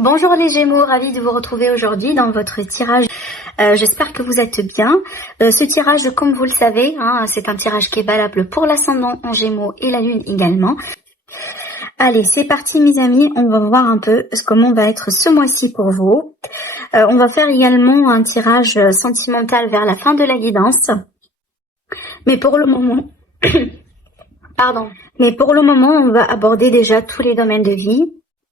Bonjour les Gémeaux, ravie de vous retrouver aujourd'hui dans votre tirage. J'espère que vous êtes bien. Ce tirage, comme vous le savez, c'est un tirage qui est valable pour l'ascendant en Gémeaux et la Lune également. Allez, c'est parti mes amis, on va voir un peu comment va être ce mois-ci pour vous. On va faire également un tirage sentimental vers la fin de la guidance. Mais pour le moment, on va aborder déjà tous les domaines de vie.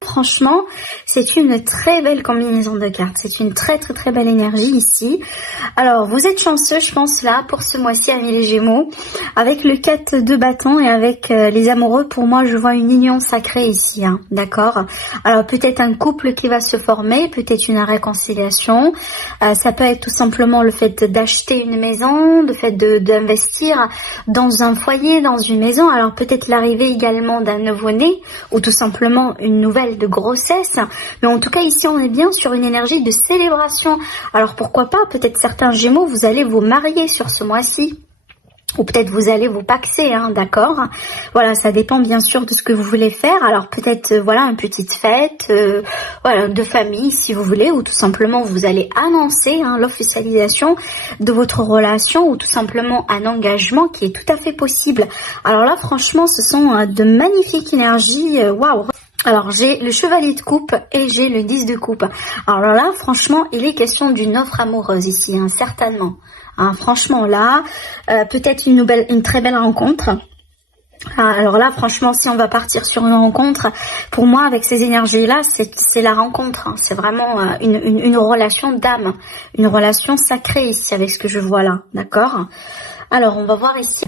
Franchement, c'est une très belle combinaison de cartes. C'est une très belle énergie ici. Alors, vous êtes chanceux, je pense, là, pour ce mois-ci, amis les Gémeaux. Avec le 4 de bâton et avec les amoureux, pour moi, je vois une union sacrée ici, d'accord. Alors, peut-être un couple qui va se former, peut-être une réconciliation. Ça peut être tout simplement le fait d'acheter une maison, le fait d'investir dans un foyer, dans une maison. Alors, peut-être l'arrivée également d'un nouveau-né ou tout simplement une nouvelle de grossesse, mais en tout cas ici on est bien sur une énergie de célébration. Alors pourquoi pas, peut-être certains Gémeaux, vous allez vous marier sur ce mois-ci. Ou peut-être vous allez vous paxer, d'accord. Voilà, ça dépend bien sûr de ce que vous voulez faire. Alors peut-être, voilà, une petite fête, voilà, de famille si vous voulez, ou tout simplement vous allez annoncer l'officialisation de votre relation, ou tout simplement un engagement qui est tout à fait possible. Alors là, franchement, ce sont de magnifiques énergies, waouh. Alors j'ai le chevalier de coupe et j'ai le 10 de coupe. Alors là, franchement, il est question d'une offre amoureuse ici, certainement. Franchement là, peut-être une très belle rencontre. Alors là, franchement, si on va partir sur une rencontre, pour moi, avec ces énergies-là, c'est la rencontre. C'est vraiment une relation d'âme, une relation sacrée ici avec ce que je vois là, d'accord ? Alors, on va voir ici.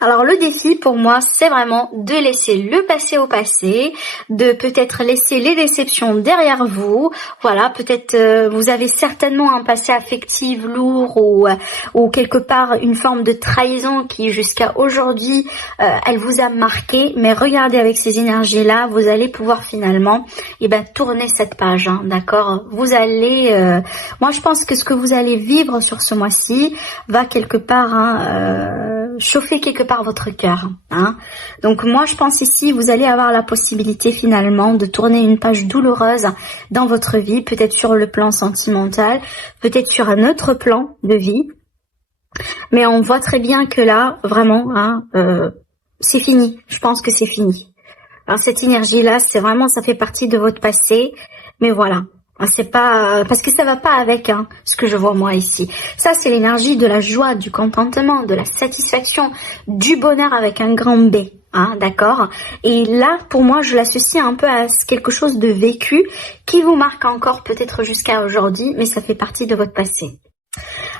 Alors, le défi pour moi, c'est vraiment de laisser le passé au passé, de peut-être laisser les déceptions derrière vous. Voilà, peut-être vous avez certainement un passé affectif lourd ou quelque part une forme de trahison qui jusqu'à aujourd'hui, elle vous a marqué. Mais regardez avec ces énergies-là, vous allez pouvoir finalement tourner cette page, d'accord. Vous allez, moi je pense que ce que vous allez vivre sur ce mois-ci va quelque part chauffer quelque part votre cœur, Donc moi je pense ici vous allez avoir la possibilité finalement de tourner une page douloureuse dans votre vie, peut-être sur le plan sentimental, peut-être sur un autre plan de vie, mais on voit très bien que là vraiment c'est fini. Je pense que c'est fini. Alors cette énergie là, c'est vraiment, ça fait partie de votre passé, mais voilà. C'est pas parce que ça va pas avec ce que je vois moi ici. Ça c'est l'énergie de la joie, du contentement, de la satisfaction, du bonheur avec un grand B, d'accord. Et là pour moi je l'associe un peu à quelque chose de vécu qui vous marque encore peut-être jusqu'à aujourd'hui, mais ça fait partie de votre passé.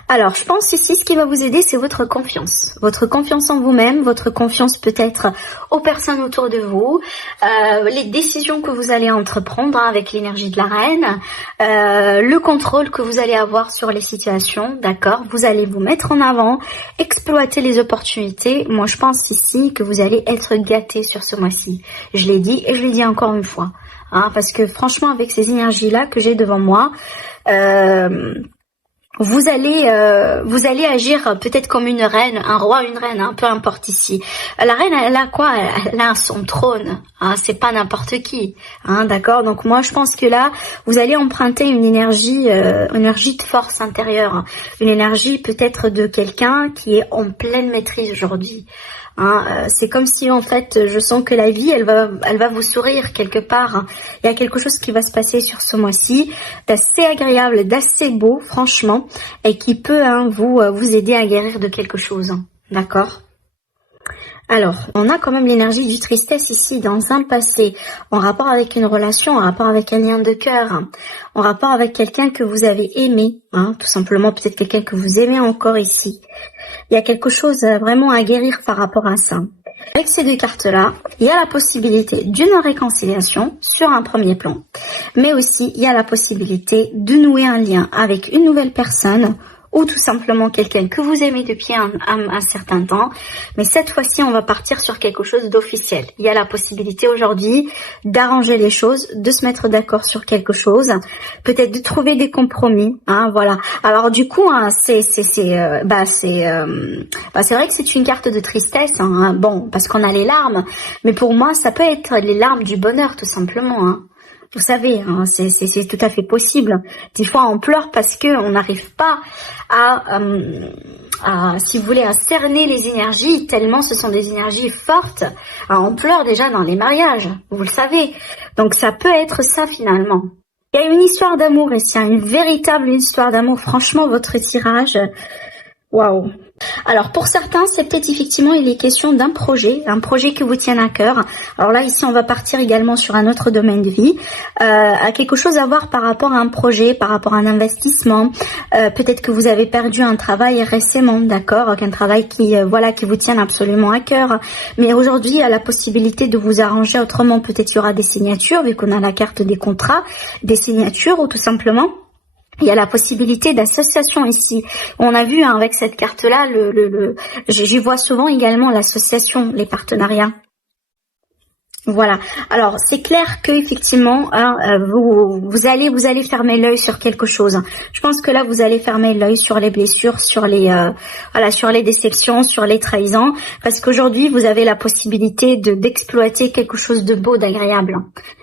Alors, je pense ici, ce qui va vous aider, c'est votre confiance en vous-même, votre confiance peut-être aux personnes autour de vous, les décisions que vous allez entreprendre avec l'énergie de la reine, le contrôle que vous allez avoir sur les situations, d'accord. Vous allez vous mettre en avant, exploiter les opportunités. Moi, je pense ici que vous allez être gâtés sur ce mois-ci. Je l'ai dit et je l'ai dit encore une fois, parce que franchement, avec ces énergies-là que j'ai devant moi, vous allez agir peut-être comme une reine, un roi, une reine, peu importe ici. La reine, elle a quoi? Elle a son trône, c'est pas n'importe qui, d'accord. Donc moi, je pense que là, vous allez emprunter une énergie de force intérieure, une énergie peut-être de quelqu'un qui est en pleine maîtrise aujourd'hui. C'est comme si en fait je sens que la vie elle va vous sourire quelque part. Il y a quelque chose qui va se passer sur ce mois-ci d'assez agréable, d'assez beau franchement, et qui peut vous aider à guérir de quelque chose, d'accord. Alors, on a quand même l'énergie du tristesse ici dans un passé, en rapport avec une relation, en rapport avec un lien de cœur, en rapport avec quelqu'un que vous avez aimé, tout simplement peut-être quelqu'un que vous aimez encore ici. Il y a quelque chose vraiment à guérir par rapport à ça. Avec ces deux cartes-là, il y a la possibilité d'une réconciliation sur un premier plan, mais aussi il y a la possibilité de nouer un lien avec une nouvelle personne ou tout simplement quelqu'un que vous aimez depuis un certain temps. Mais cette fois-ci, on va partir sur quelque chose d'officiel. Il y a la possibilité aujourd'hui d'arranger les choses, de se mettre d'accord sur quelque chose, peut-être de trouver des compromis. Voilà. Alors du coup, c'est vrai que c'est une carte de tristesse. Bon, parce qu'on a les larmes, mais pour moi, ça peut être les larmes du bonheur, tout simplement. Vous savez, hein, c'est tout à fait possible. Des fois, on pleure parce que on n'arrive pas si vous voulez, à cerner les énergies, tellement ce sont des énergies fortes. Alors, on pleure déjà dans les mariages, vous le savez. Donc, ça peut être ça finalement. Il y a une histoire d'amour ici, hein, une véritable histoire d'amour. Franchement, votre tirage, waouh. Alors pour certains, c'est peut-être effectivement il est question d'un projet, un projet qui vous tient à cœur. Alors là ici on va partir également sur un autre domaine de vie, à quelque chose à voir par rapport à un projet, par rapport à un investissement. Peut-être que vous avez perdu un travail récemment, d'accord, un travail qui voilà qui vous tient absolument à cœur. Mais aujourd'hui il y a la possibilité de vous arranger autrement. Peut-être il y aura des signatures vu qu'on a la carte des contrats, des signatures ou tout simplement. Il y a la possibilité d'association ici. On a vu hein, avec cette carte-là, j'y vois souvent également l'association, les partenariats. Voilà. Alors c'est clair que effectivement, hein, vous allez fermer l'œil sur quelque chose. Je pense que là vous allez fermer l'œil sur les blessures, sur les voilà, sur les déceptions, sur les trahisons, parce qu'aujourd'hui vous avez la possibilité d'exploiter quelque chose de beau, d'agréable,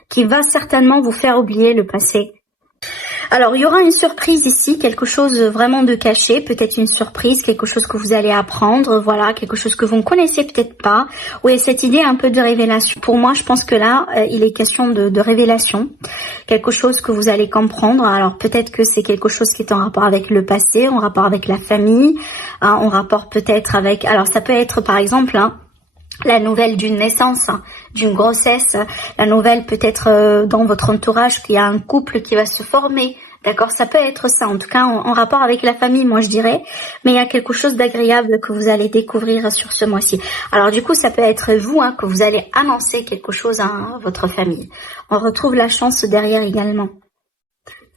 qui va certainement vous faire oublier le passé. Alors, il y aura une surprise ici, quelque chose vraiment de caché, peut-être une surprise, quelque chose que vous allez apprendre, voilà, quelque chose que vous ne connaissez peut-être pas. Oui, cette idée un peu de révélation. Pour moi, je pense que là, il est question de révélation, quelque chose que vous allez comprendre. Alors, peut-être que c'est quelque chose qui est en rapport avec le passé, en rapport avec la famille, hein, en rapport peut-être avec... Alors, ça peut être, par exemple... Hein, la nouvelle d'une naissance, d'une grossesse, la nouvelle peut-être dans votre entourage qu'il y a un couple qui va se former, d'accord, ça peut être ça, en tout cas en rapport avec la famille, moi je dirais, mais il y a quelque chose d'agréable que vous allez découvrir sur ce mois-ci. Alors du coup, ça peut être vous hein, que vous allez annoncer quelque chose à votre famille. On retrouve la chance derrière également.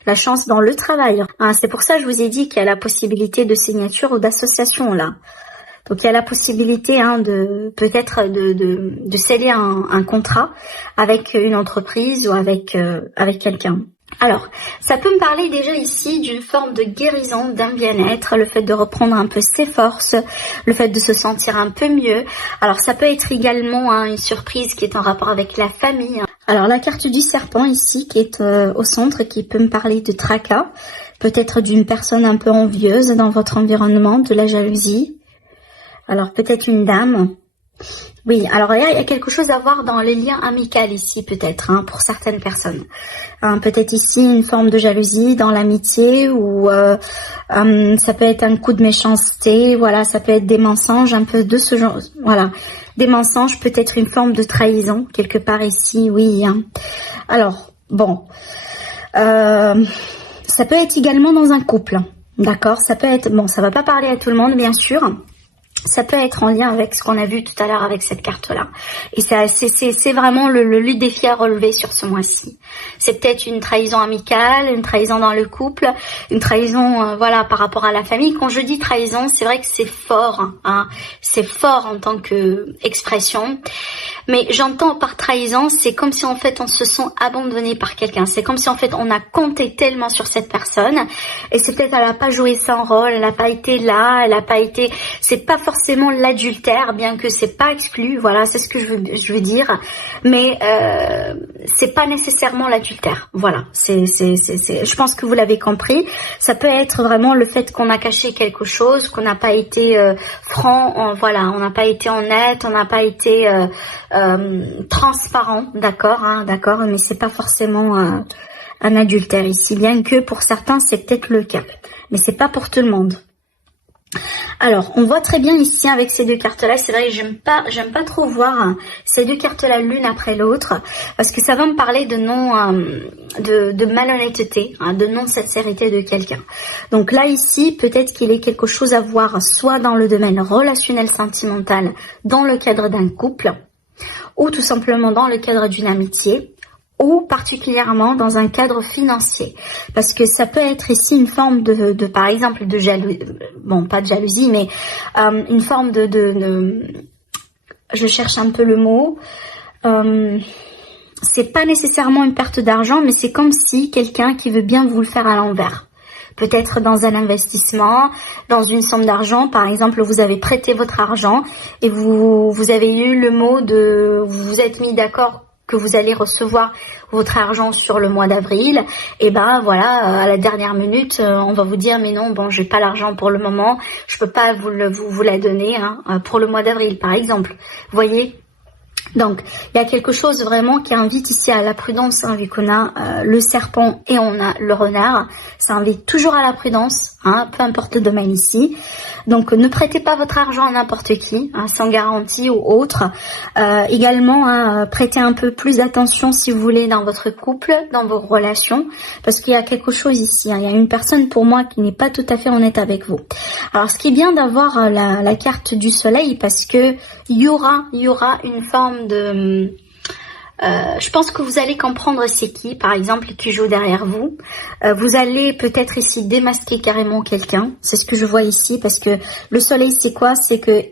La chance dans le travail. Hein, c'est pour ça que je vous ai dit qu'il y a la possibilité de signature ou d'association là. Donc il y a la possibilité hein, de peut-être de sceller un contrat avec une entreprise ou avec quelqu'un. Alors, ça peut me parler déjà ici d'une forme de guérison, d'un bien-être, le fait de reprendre un peu ses forces, le fait de se sentir un peu mieux. Alors ça peut être également hein, une surprise qui est en rapport avec la famille. Alors la carte du serpent ici qui est au centre, qui peut me parler de tracas, peut-être d'une personne un peu envieuse dans votre environnement, de la jalousie. Alors peut-être une dame. Oui, alors il y a quelque chose à voir dans les liens amicaux ici peut-être, hein, pour certaines personnes. Peut-être ici une forme de jalousie dans l'amitié ou ça peut être un coup de méchanceté, voilà, ça peut être des mensonges, un peu de ce genre, voilà. Des mensonges, peut-être une forme de trahison quelque part ici, oui. Hein. Alors, bon, ça peut être également dans un couple, d'accord, ça peut être, bon, ça va pas parler à tout le monde bien sûr. Ça peut être en lien avec ce qu'on a vu tout à l'heure avec cette carte-là. Et c'est vraiment le défi à relever sur ce mois-ci. C'est peut-être une trahison amicale, une trahison dans le couple, une trahison voilà par rapport à la famille. Quand je dis trahison, c'est vrai que c'est fort, hein, c'est fort en tant que expression. Mais j'entends par trahison, c'est comme si en fait on se sent abandonné par quelqu'un. C'est comme si en fait on a compté tellement sur cette personne et c'est peut-être elle n'a pas joué son rôle, elle n'a pas été là, elle n'a pas été. C'est pas forcément l'adultère, bien que c'est pas exclu. Voilà, c'est ce que je veux dire. Mais c'est pas nécessairement l'adultère. Voilà, je pense que vous l'avez compris. Ça peut être vraiment le fait qu'on a caché quelque chose, qu'on n'a pas été franc. Voilà, on n'a pas été honnête, on n'a pas été transparent, d'accord, hein, d'accord, mais c'est pas forcément un adultère ici, bien que pour certains c'est peut-être le cas, mais c'est pas pour tout le monde. Alors, on voit très bien ici avec ces deux cartes-là, c'est vrai que j'aime pas trop voir ces deux cartes-là l'une après l'autre, parce que ça va me parler de de malhonnêteté, hein, de non-sincérité de quelqu'un. Donc là, ici, peut-être qu'il est quelque chose à voir, soit dans le domaine relationnel sentimental, dans le cadre d'un couple, ou tout simplement dans le cadre d'une amitié, ou particulièrement dans un cadre financier. Parce que ça peut être ici une forme de par exemple, de jalousie, bon, pas de jalousie, mais une forme je cherche un peu le mot, c'est pas nécessairement une perte d'argent, mais c'est comme si quelqu'un qui veut bien vous le faire à l'envers. Peut-être dans un investissement, dans une somme d'argent, par exemple, vous avez prêté votre argent et vous avez eu le mot vous vous êtes mis d'accord que vous allez recevoir votre argent sur le mois d'avril, et ben voilà, à la dernière minute, on va vous dire mais non, bon, j'ai pas l'argent pour le moment, je peux pas vous la donner pour le mois d'avril par exemple. Vous voyez? Donc, il y a quelque chose vraiment qui invite ici à la prudence, vu qu'on a le serpent et on a le renard. Ça invite toujours à la prudence, peu importe le domaine ici. Donc, ne prêtez pas votre argent à n'importe qui, sans garantie ou autre. Également, prêtez un peu plus d'attention, si vous voulez, dans votre couple, dans vos relations, parce qu'il y a quelque chose ici. Il y a une personne, pour moi, qui n'est pas tout à fait honnête avec vous. Alors, ce qui est bien d'avoir la carte du soleil, parce que il y aura une forme de... je pense que vous allez comprendre c'est qui, par exemple, qui joue derrière vous. Vous allez peut-être ici démasquer carrément quelqu'un. C'est ce que je vois ici, parce que le soleil, c'est quoi? C'est que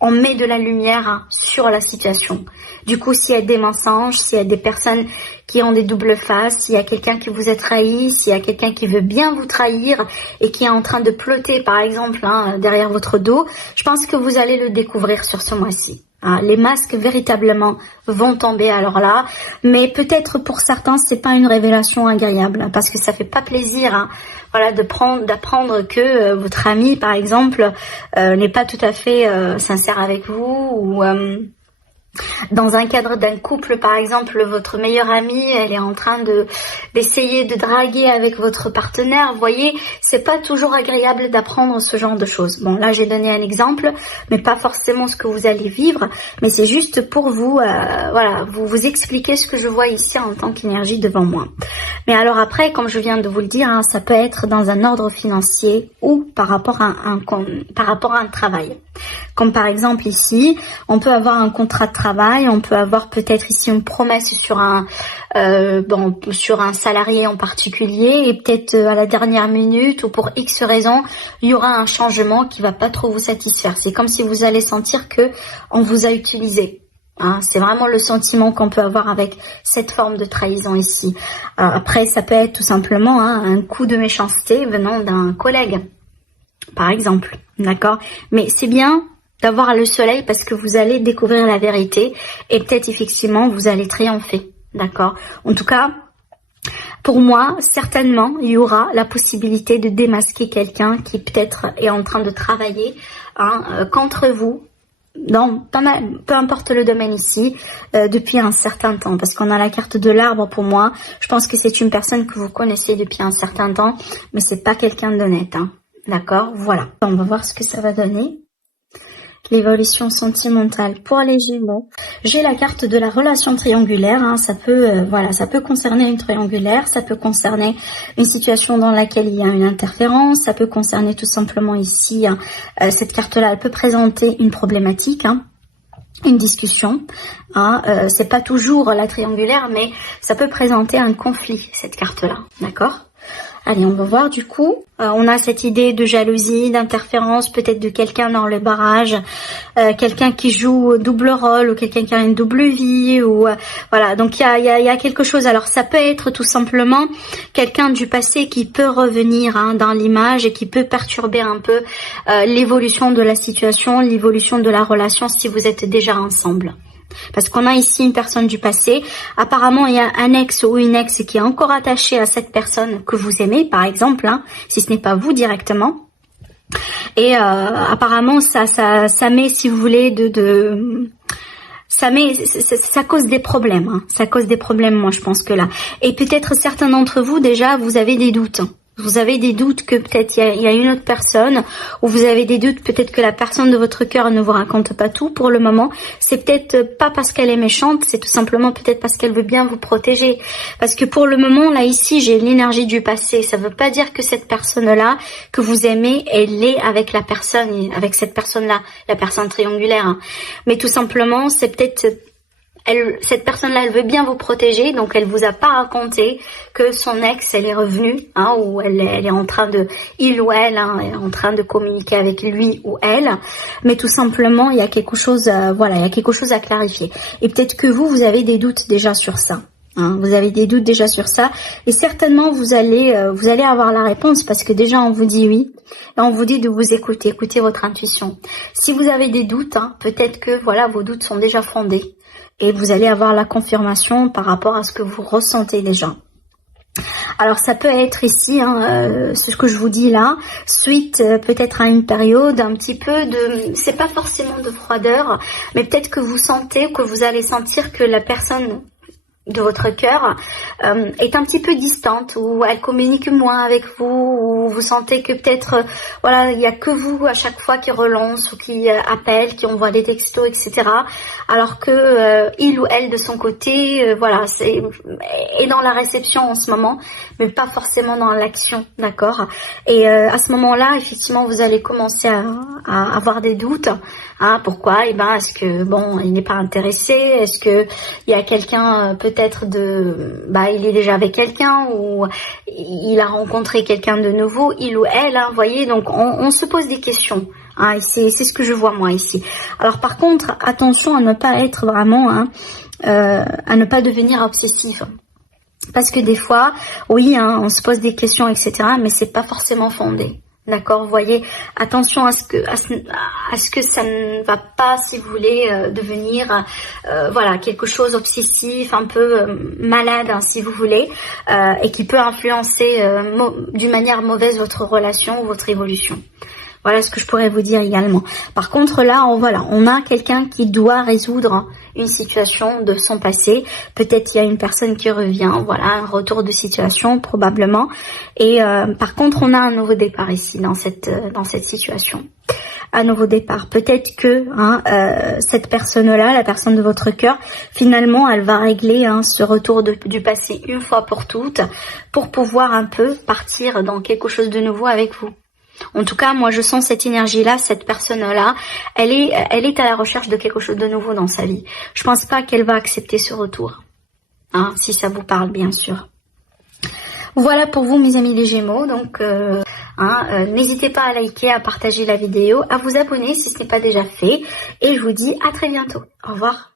on met de la lumière sur la situation. Du coup, s'il y a des mensonges, s'il y a des personnes qui ont des doubles faces, s'il y a quelqu'un qui vous a trahi, s'il y a quelqu'un qui veut bien vous trahir et qui est en train de plotter, par exemple, derrière votre dos, je pense que vous allez le découvrir sur ce mois-ci. Les masques véritablement vont tomber alors là, mais peut-être pour certains c'est pas une révélation agréable, parce que ça fait pas plaisir, voilà, d'apprendre que votre ami par exemple n'est pas tout à fait sincère avec vous, ou dans un cadre d'un couple, par exemple, votre meilleure amie, elle est en train d'essayer de draguer avec votre partenaire. Vous voyez, c'est pas toujours agréable d'apprendre ce genre de choses. Bon, là, j'ai donné un exemple, mais pas forcément ce que vous allez vivre, mais c'est juste pour vous, voilà, vous expliquer ce que je vois ici en tant qu'énergie devant moi. Mais alors après, comme je viens de vous le dire, ça peut être dans un ordre financier ou par rapport à un travail. Comme par exemple ici, on peut avoir un contrat de travail, on peut avoir peut-être ici une promesse sur un salarié en particulier, et peut-être à la dernière minute ou pour X raison, il y aura un changement qui va pas trop vous satisfaire. C'est comme si vous allez sentir que on vous a utilisé. C'est vraiment le sentiment qu'on peut avoir avec cette forme de trahison ici. Après, ça peut être tout simplement un coup de méchanceté venant d'un collègue, par exemple, d'accord? Mais c'est bien d'avoir le soleil, parce que vous allez découvrir la vérité et peut-être effectivement vous allez triompher, d'accord? En tout cas, pour moi, certainement, il y aura la possibilité de démasquer quelqu'un qui peut-être est en train de travailler contre vous, peu importe le domaine ici, depuis un certain temps, parce qu'on a la carte de l'arbre. Pour moi, je pense que c'est une personne que vous connaissez depuis un certain temps, mais c'est pas quelqu'un d'honnête, d'accord? Voilà, on va voir ce que ça va donner. L'évolution sentimentale pour les Gémeaux. J'ai la carte de la relation triangulaire. Ça peut, ça peut concerner une triangulaire, ça peut concerner une situation dans laquelle il y a une interférence, ça peut concerner tout simplement ici, cette carte-là, elle peut présenter une problématique, une discussion. C'est pas toujours la triangulaire, mais ça peut présenter un conflit, cette carte-là, d'accord? Allez, on va voir du coup. On a cette idée de jalousie, d'interférence, peut-être de quelqu'un dans le barrage, quelqu'un qui joue double rôle, ou quelqu'un qui a une double vie, ou voilà. Donc il y a quelque chose. Alors ça peut être tout simplement quelqu'un du passé qui peut revenir dans l'image et qui peut perturber un peu l'évolution de la situation, l'évolution de la relation si vous êtes déjà ensemble. Parce qu'on a ici une personne du passé, apparemment il y a un ex ou une ex qui est encore attaché à cette personne que vous aimez, par exemple, si ce n'est pas vous directement. Et apparemment ça met, si vous voulez, ça cause des problèmes, ça cause des problèmes, moi je pense que là. Et peut-être certains d'entre vous déjà, vous avez des doutes. Vous avez des doutes que peut-être il y a une autre personne, ou vous avez des doutes peut-être que la personne de votre cœur ne vous raconte pas tout pour le moment. C'est peut-être pas parce qu'elle est méchante, c'est tout simplement peut-être parce qu'elle veut bien vous protéger. Parce que pour le moment, là ici, j'ai l'énergie du passé. Ça veut pas dire que cette personne-là que vous aimez, elle est avec la personne, avec cette personne-là, la personne triangulaire. Mais tout simplement, c'est peut-être... cette personne-là, elle veut bien vous protéger, donc elle vous a pas raconté que son ex, elle est revenue, ou elle est en train de, il ou elle, est en train de communiquer avec lui ou elle, mais tout simplement, il y a quelque chose, il y a quelque chose à clarifier. Et peut-être que vous avez des doutes déjà sur ça. Vous avez des doutes déjà sur ça, et certainement vous allez avoir la réponse, parce que déjà on vous dit oui, et on vous dit de vous écouter votre intuition. Si vous avez des doutes, peut-être que vos doutes sont déjà fondés. et vous allez avoir la confirmation par rapport à ce que vous ressentez déjà. Alors ça peut être ici, ce que je vous dis là, suite peut-être à une période un petit peu de, c'est pas forcément de froideur, mais peut-être que vous sentez, que vous allez sentir que la personne de votre cœur est un petit peu distante, ou elle communique moins avec vous, ou vous sentez que peut-être voilà, il y a que vous à chaque fois qui relance ou qui appelle, qui envoie des textos, etc. Alors que il ou elle de son côté, voilà, est dans la réception en ce moment, mais pas forcément dans l'action, d'accord. Et à ce moment-là, effectivement, vous allez commencer à avoir des doutes. Pourquoi? Eh ben, est-ce que bon, il n'est pas intéressé? Est-ce que il y a quelqu'un peut-être il est déjà avec quelqu'un, ou il a rencontré quelqu'un de nouveau, il ou elle, vous voyez, donc on se pose des questions. C'est ce que je vois moi ici. Alors par contre, attention à ne pas être vraiment, à ne pas devenir obsessif. Parce que des fois, oui, on se pose des questions, etc., mais c'est pas forcément fondé. D'accord, vous voyez, attention à ce que ça ne va pas, si vous voulez, devenir voilà, quelque chose obsessif, un peu malade, si vous voulez, et qui peut influencer d'une manière mauvaise votre relation ou votre évolution. Voilà ce que je pourrais vous dire également. Par contre, là, on a quelqu'un qui doit résoudre une situation de son passé. Peut-être qu'il y a une personne qui revient, voilà, un retour de situation probablement. Et par contre, on a un nouveau départ ici dans cette situation. Un nouveau départ. Peut-être que cette personne-là, la personne de votre cœur, finalement, elle va régler ce retour du passé une fois pour toutes, pour pouvoir un peu partir dans quelque chose de nouveau avec vous. En tout cas, moi je sens cette énergie-là, cette personne-là, elle est à la recherche de quelque chose de nouveau dans sa vie. Je pense pas qu'elle va accepter ce retour, si ça vous parle bien sûr. Voilà pour vous mes amis les Gémeaux, donc n'hésitez pas à liker, à partager la vidéo, à vous abonner si ce n'est pas déjà fait, et je vous dis à très bientôt. Au revoir.